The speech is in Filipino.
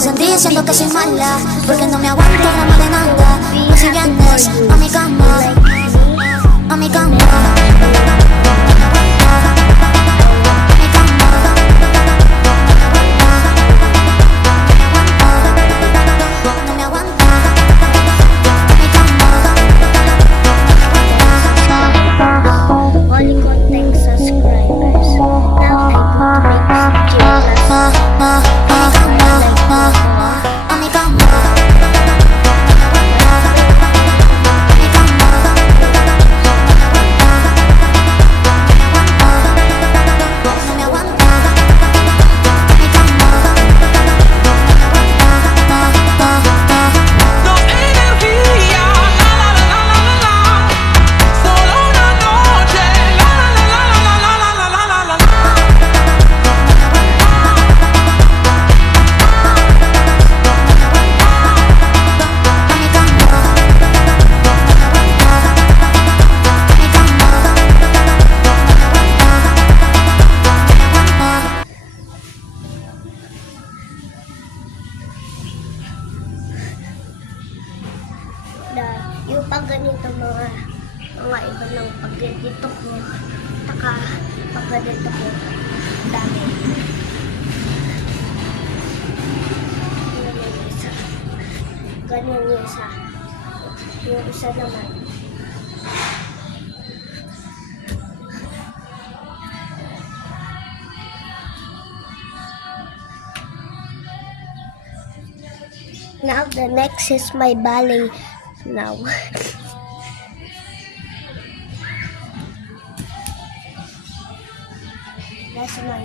sentí diciendo que soy mala, porque no me aguanto, no me demanda. Si vienes a mi cama, a mi cama, yung pag ganito mga iba ng pag ganito ko, taka pag ganito ko, dami. Ganyan yung isa. Ganyan yung isa. Yung isa naman. Now the next is my ballet. Now that's my